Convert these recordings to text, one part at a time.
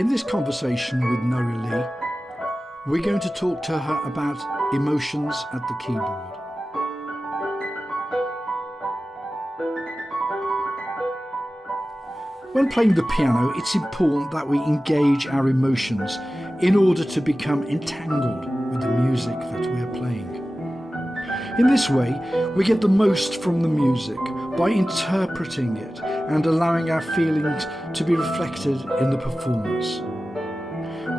In this conversation with Nurry, we're going to talk to her about emotions at the keyboard. When playing the piano, it's important that we engage our emotions in order to become entangled with the music that we are playing. In this way, we get the most from the music by interpreting it and allowing our feelings to be reflected in the performance.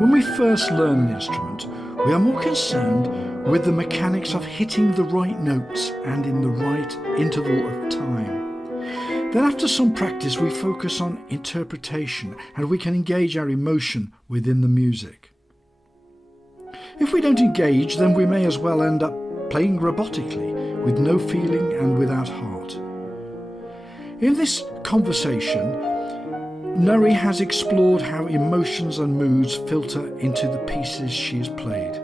When we first learn an instrument, we are more concerned with the mechanics of hitting the right notes and in the right interval of time. Then after some practice, we focus on interpretation and we can engage our emotion within the music. If we don't engage, then we may as well end up playing robotically with no feeling and without heart. In this conversation, Nurry has explored how emotions and moods filter into the pieces she has played.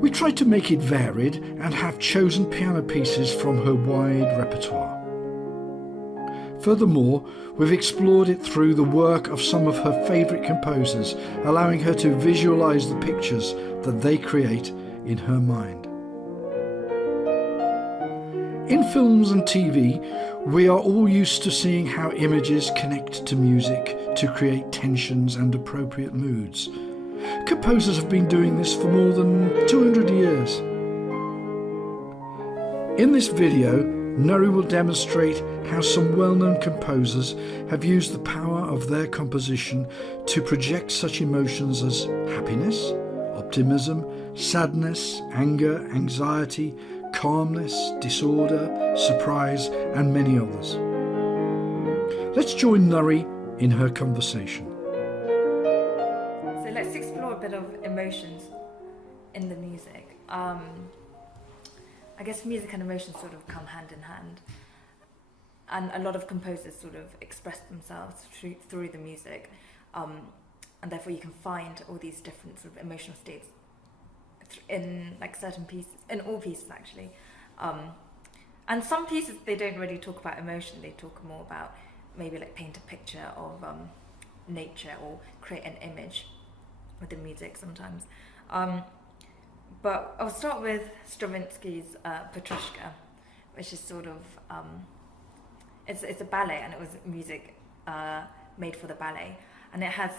We tried to make it varied and have chosen piano pieces from her wide repertoire. Furthermore, we've explored it through the work of some of her favourite composers, allowing her to visualise the pictures that they create in her mind. In films and TV, we are all used to seeing how images connect to music to create tensions and appropriate moods. Composers have been doing this for more than 200 years. In this video, Nurry will demonstrate how some well-known composers have used the power of their composition to project such emotions as happiness, optimism, sadness, anger, anxiety, calmness, disorder, surprise, and many others. Let's join Nurry in her conversation. So let's explore a bit of emotions in the music. I guess music and emotions sort of come hand in hand, and a lot of composers sort of express themselves through the music, and therefore you can find all these different sort of emotional states in like certain pieces, in all pieces actually. And some pieces they don't really talk about emotion, they talk more about maybe like paint a picture of nature or create an image with the music sometimes. But I'll start with Tchaikovskys Petrushka, which is sort of, it's a ballet, and it was music made for the ballet, and it has,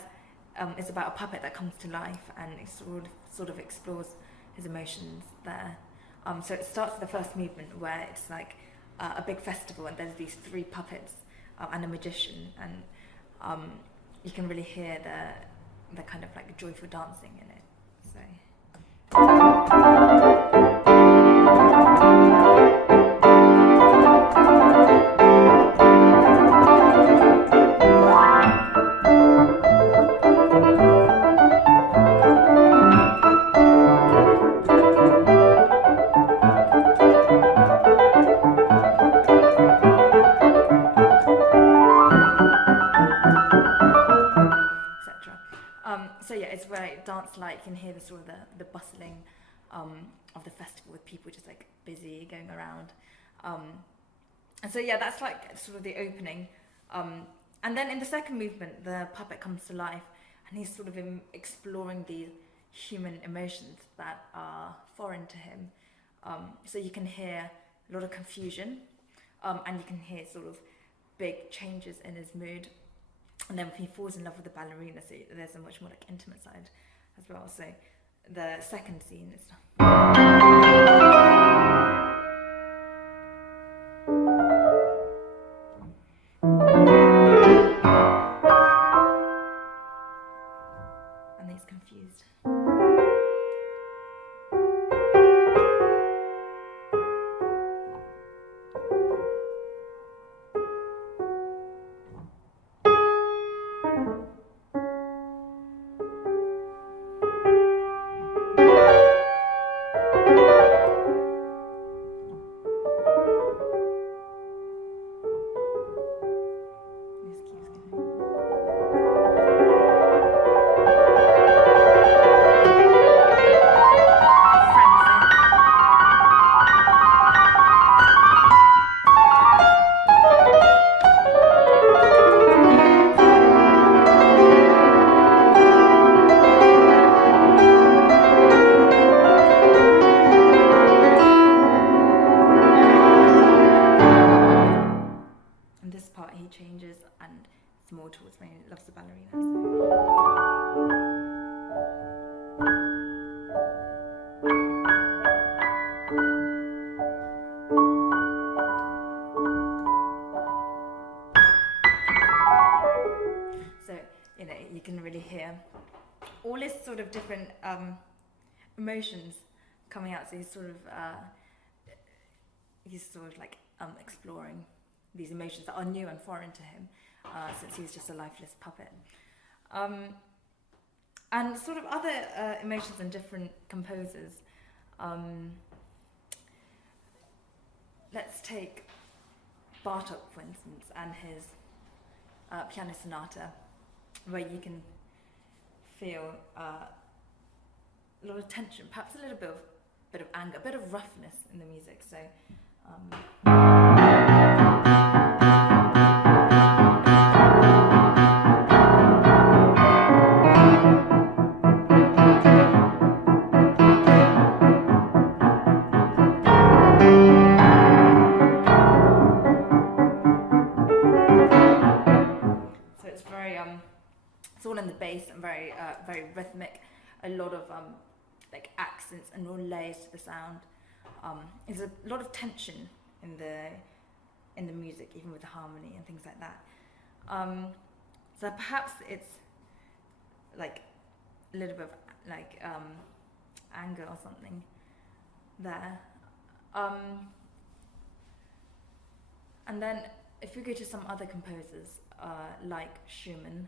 it's about a puppet that comes to life, and it sort of explores his emotions there. So it starts with the first movement where it's like a big festival, and there's these three puppets and a magician, and you can really hear the kind of like joyful dancing in it. So. So yeah, it's very dance-like. You can hear the sort of the bustling of the festival with people just like busy going around. And so yeah, that's like sort of the opening. And then in the second movement, the puppet comes to life, and he's sort of exploring these human emotions that are foreign to him. So you can hear a lot of confusion, and you can hear sort of big changes in his mood. And then he falls in love with the ballerina, so there's a much more like intimate side as well. So the second scene is... and he's confused. he changes, and it's more towards when he loves the ballerinas. So, you know, you can really hear all his sort of different emotions coming out. So he's sort of like exploring these emotions that are new and foreign to him, since he's just a lifeless puppet. And sort of other emotions in different composers. Let's take Bartok, for instance, and his piano sonata, where you can feel a lot of tension, perhaps a little bit of anger, a bit of roughness in the music. So. So it's very it's all in the bass and very rhythmic. A lot of like accents and real layers to the sound. There's a lot of tension in the music, even with the harmony and things like that. So perhaps it's like a little bit of like anger or something there. And then if we go to some other composers, like Schumann,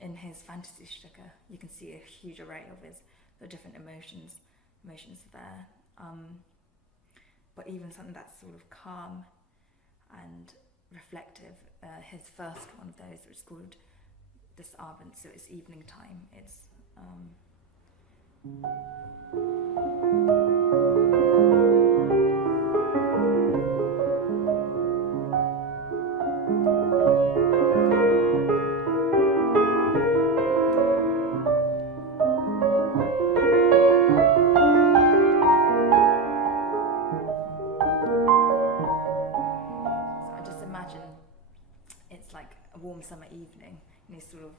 in his Fantasy Stücke, you can see a huge array of his the different emotions there. But even something that's sort of calm and reflective. His first one of those was called This Abend, so it's evening time. It's summer evening, and he's sort of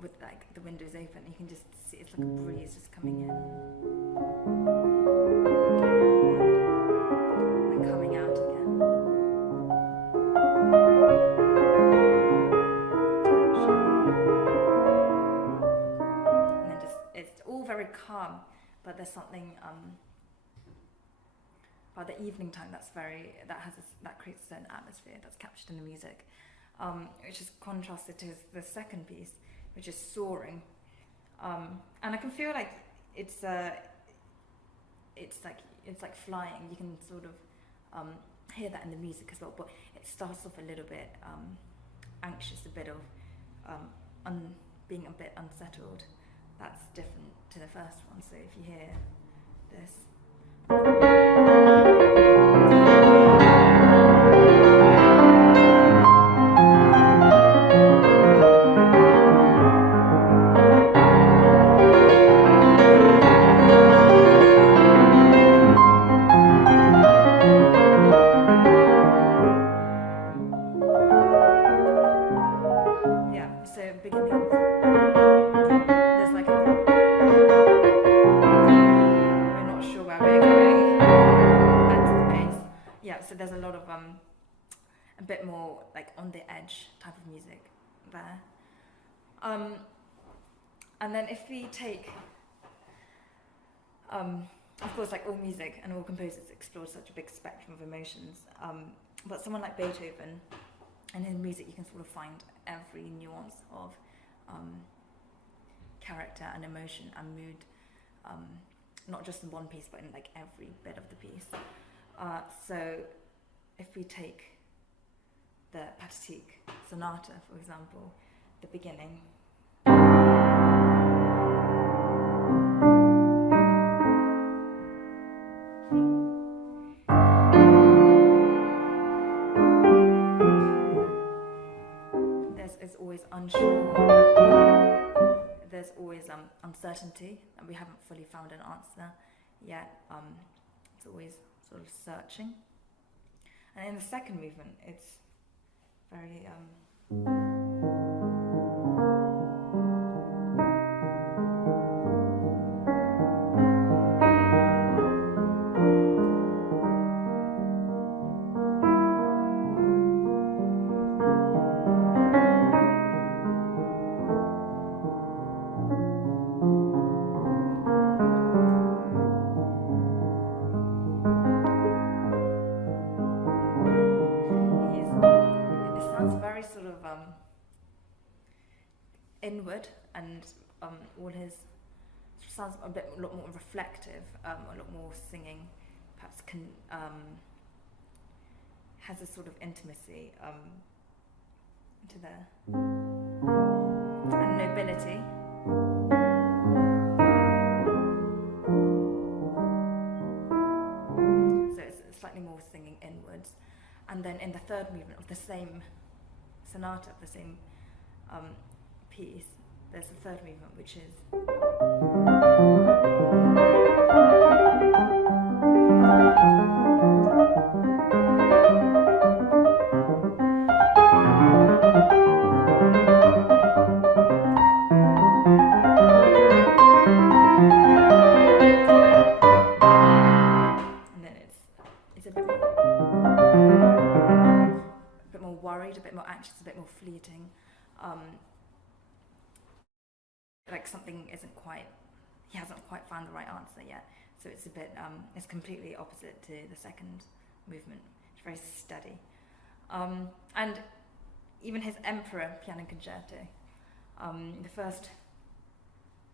with like the windows open, you can just see it's like a breeze just coming in and coming out again. And then just it's all very calm, but there's something about the evening time that creates a certain atmosphere that's captured in the music. Which is contrasted to the second piece, which is soaring, and I can feel like it's like flying. You can sort of hear that in the music as well. But it starts off a little bit anxious, a bit of being a bit unsettled. That's different to the first one. So if you hear this. There's a lot of a bit more like on the edge type of music there. And then if we take, of course, like all music and all composers explore such a big spectrum of emotions, but someone like Beethoven, in his music you can sort of find every nuance of character and emotion and mood, not just in one piece but in like every bit of the piece. So if we take the Pathetique Sonata, for example, the beginning. There's always unsure, there's always uncertainty, and we haven't fully found an answer yet. It's always sort of searching. And in the second movement, it's very it sounds very sort of inward, and all his sounds a lot more reflective, a lot more singing, perhaps has a sort of intimacy to there, and nobility. So it's slightly more singing inwards. And then in the third movement of the same sonata, of the same piece, there's a third movement which is and then it's a bit more worried, a bit more anxious, a bit more fleeting. Like something he hasn't quite found the right answer yet. So it's a bit, it's completely opposite to the second movement. It's very steady. And even his Emperor piano concerto, the first,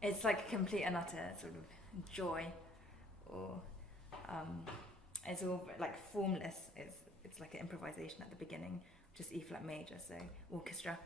it's like a complete and utter sort of joy, or it's all like formless. It's like an improvisation at the beginning, just E flat major, so orchestra.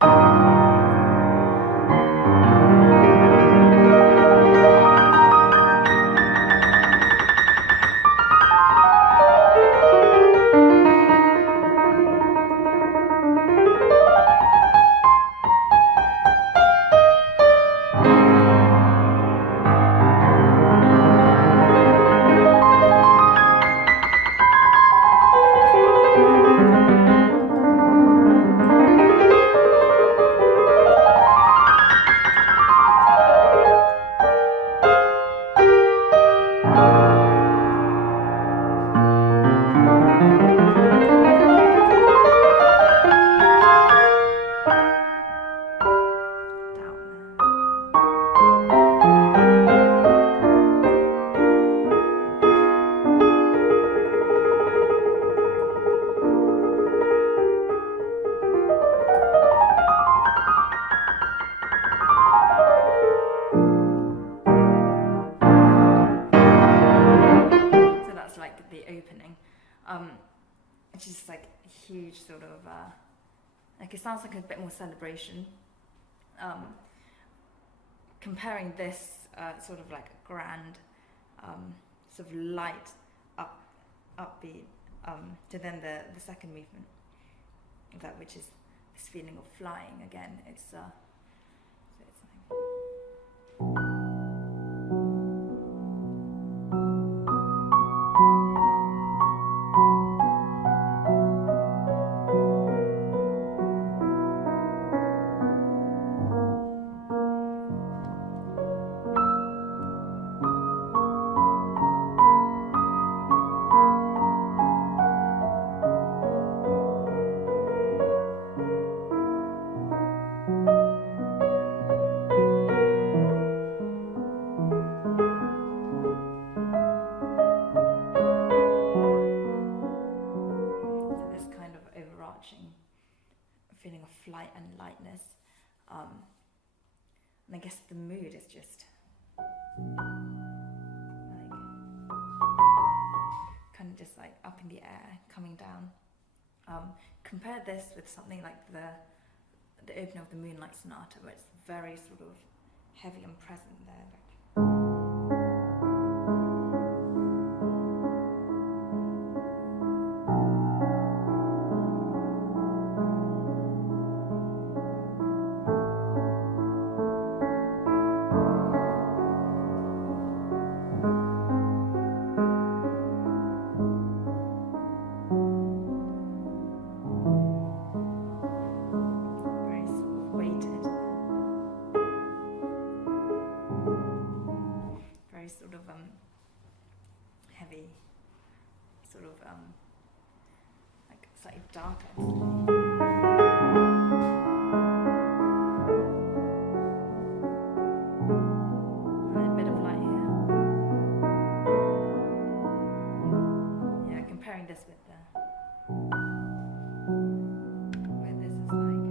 Which is like a huge sort of, like it sounds like a bit more celebration. Comparing this sort of like grand, sort of light, upbeat, to then the second movement, that which is this feeling of flying again. It's so it's like. Feeling of flight and lightness, and I guess the mood is just like kind of just like up in the air, coming down. Compare this with something like the opening of the Moonlight Sonata, where it's very sort of heavy and present there. slightly darker. And a bit of light here. Yeah, comparing this with where this is like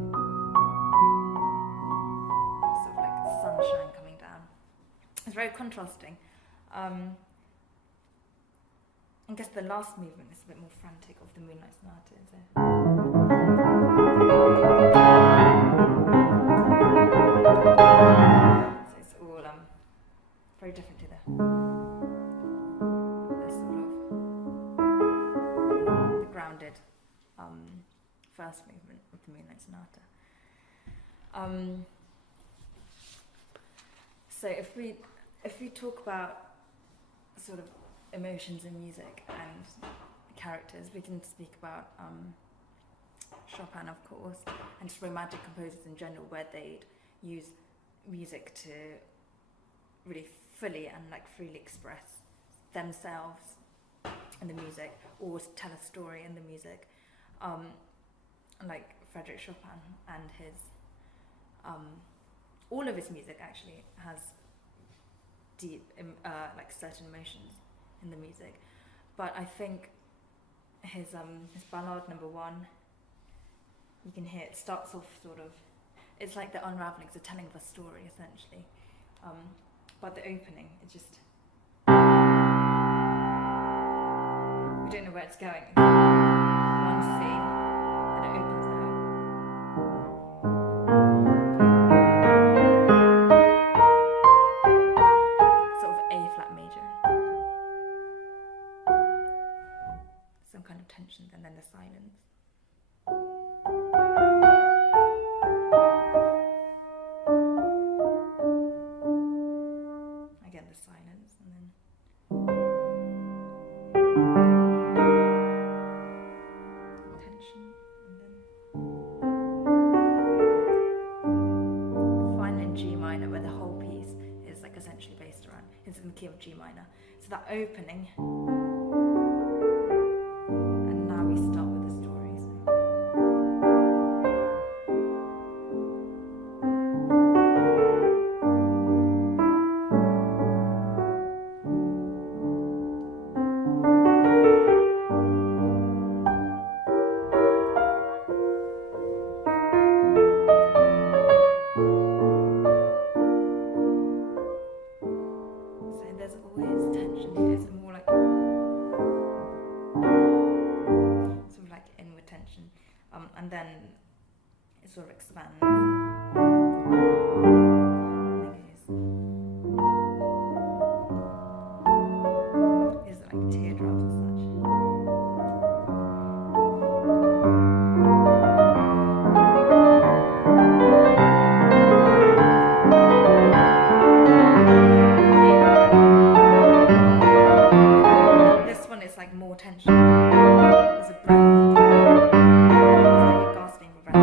sort of like sunshine coming down. It's very contrasting. I guess the last movement is a bit more frantic of the Moonlight Sonata, is it? So it's all very different to the sort of the grounded first movement of the Moonlight Sonata. So if we talk about sort of emotions in music and characters, we can speak about Chopin, of course, and just romantic composers in general, where they'd use music to really fully and like freely express themselves in the music, or to tell a story in the music. Like Frédéric Chopin and his all of his music actually has deep like certain emotions in the music, but I think his ballad number 1, you can hear it starts off sort of, it's like the unraveling, it's a telling of a story essentially, but the opening, it just, we don't know where it's going. One scene, then it opens out. Sort of A flat major. Some kind of tension, and then the silence. Again, the silence, and then tension, and then final in G minor, where the whole piece is like essentially based around, it's in the key of G minor. So that opening. We start with the stories. So there's always tension here. It's more like inward tension, and then it sort of expands. These are like teardrops and such. This one is like more tension. There's a breath. Gasping for breath.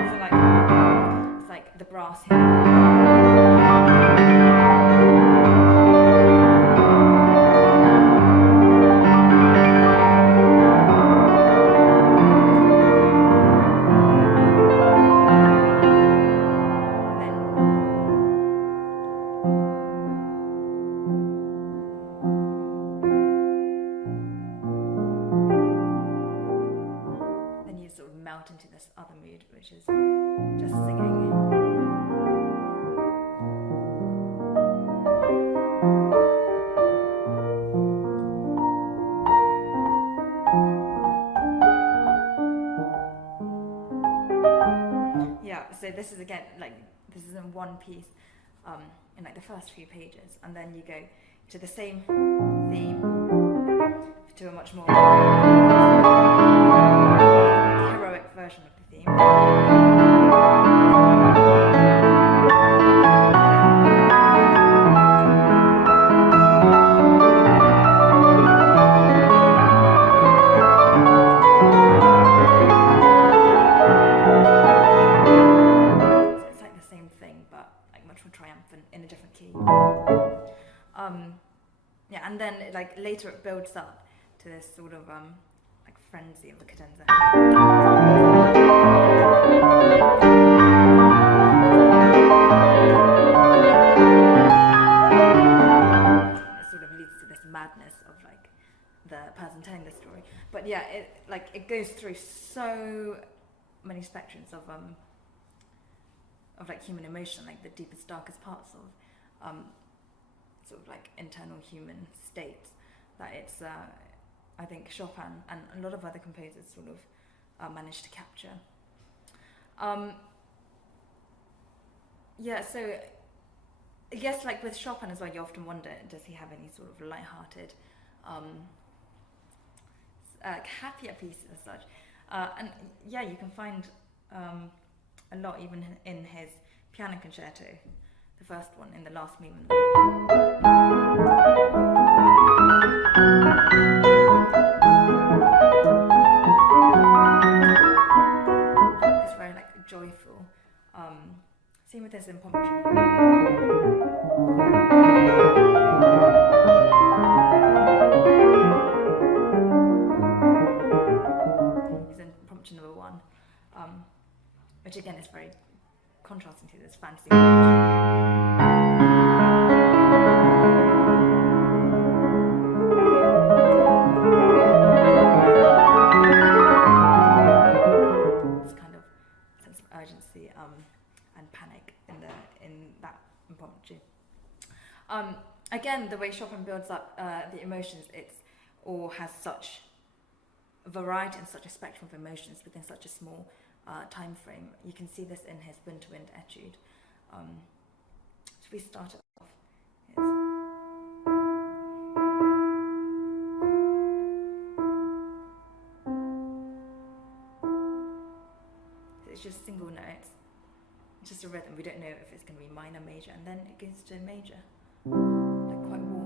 These are like, it's like the brass here. Into this other mood, which is just singing. Yeah, so this is again, like, this is in one piece, in like the first few pages, and then you go to the same theme, to a much more heroic version of the theme. Yeah, and then like later it builds up to this sort of like frenzy of the cadenza. It sort of leads to this madness of like the person telling the story. But yeah, it goes through so many spectrums of like human emotion, like the deepest, darkest parts of sort of like internal human states, that it's I think Chopin and a lot of other composers sort of managed to capture. Yeah, so I guess like with Chopin as well, you often wonder, does he have any sort of light-hearted, happier pieces as such? And yeah, you can find a lot even in his piano concerto, the first one in the last movement. It's very like joyful. Same with this impromptu. It's impromptu number 1, which again is very contrasting to this fantasy. This kind of sense of urgency and panic in that impromptu. Again, the way Chopin builds up the emotions, has such variety and such a spectrum of emotions within such a small time frame. You can see this in his Wind to Wind etude. Should we start it off? Yes. It's just single notes, just a rhythm. We don't know if it's going to be minor, major, and then it goes to major, like quite warm.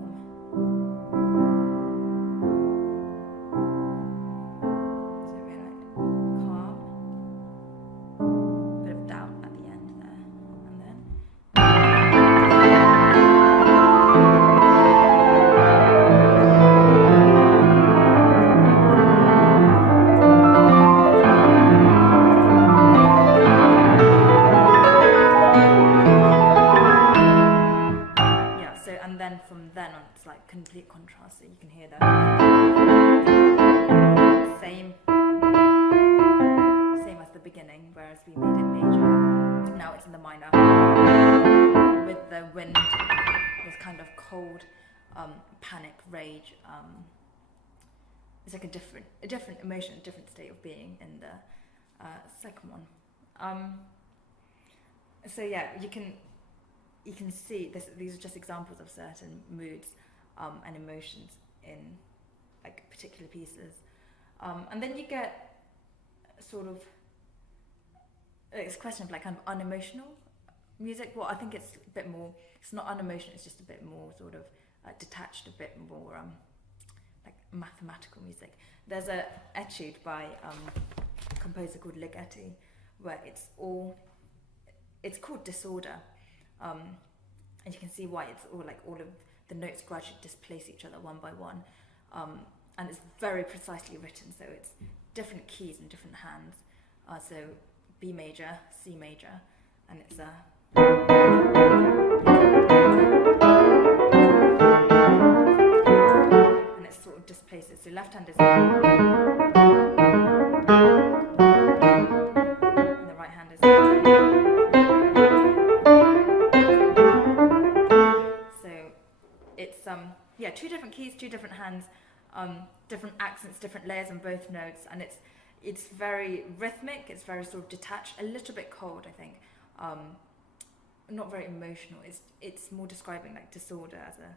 Complete contrast, so you can hear that same as the beginning, whereas we made it major. Now it's in the minor with the wind, this kind of cold panic, rage. It's like a different emotion, a different state of being in the second one. So yeah, you can see this. These are just examples of certain moods and emotions in like particular pieces, and then you get sort of it's a question of like kind of unemotional music. Well, I think it's a bit more. It's not unemotional. It's just a bit more sort of detached, a bit more like mathematical music. There's a etude by a composer called Ligeti, where it's called Disorder, and you can see why it's all like all of the notes gradually displace each other one by one, and it's very precisely written, so it's different keys in different hands, so B major, C major, and it's and it sort of displaces, so left hand is and the right hand is yeah, two different keys, two different hands, different accents, different layers on both notes, and it's very rhythmic. It's very sort of detached, a little bit cold, I think. Not very emotional. It's more describing like disorder as a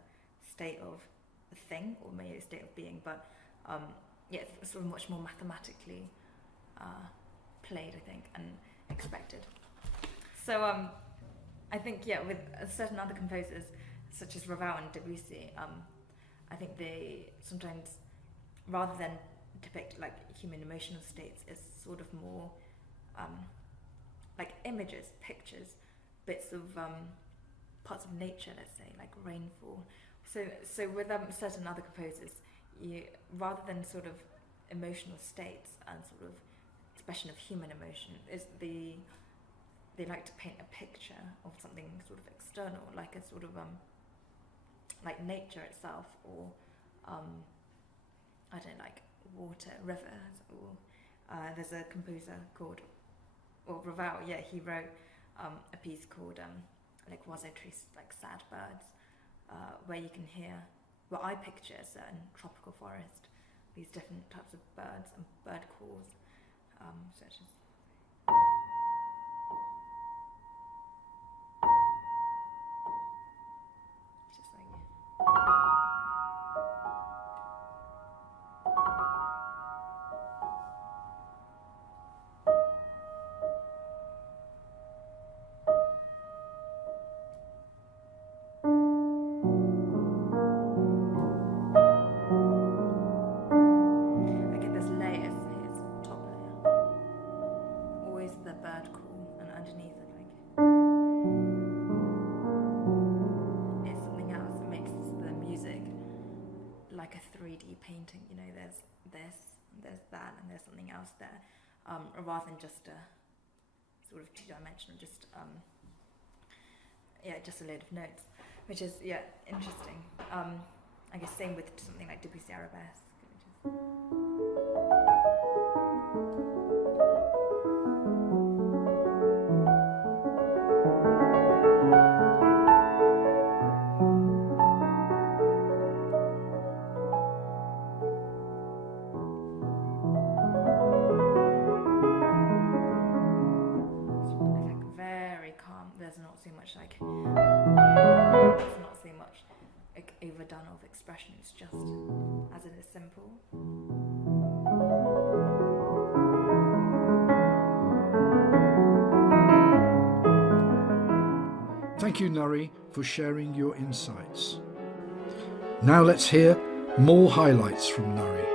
state of a thing, or maybe a state of being. But yeah, it's sort of much more mathematically played, I think, and expected. So I think with certain other composers, such as Ravel and Debussy, I think they sometimes, rather than depict like human emotional states, is sort of more like images, pictures, bits of parts of nature, let's say, like rainfall, So with certain other composers, you rather than sort of emotional states and sort of expression of human emotion, they like to paint a picture of something sort of external, like a sort of like nature itself, or I don't know, like water, rivers, or there's a composer called, or Ravel, yeah, he wrote a piece called like Oiseaux Tristes, like sad birds, where you can hear, well, I picture a certain tropical forest, these different types of birds and bird calls, such as just like I get there's layers. Here's top layer, always the bird call, and underneath it like it's something else. It makes the music like a 3D painting. You know, there's this, there's that, and there's something else there, rather than just a sort of two-dimensional, just just a load of notes, which is interesting. I guess same with something like Debussy Arabesque, which is like very calm. There's not so much like it's not so much like overdone of expression. It's just as it is simple. Thank you, Nurry, for sharing your insights. Now let's hear more highlights from Nurry.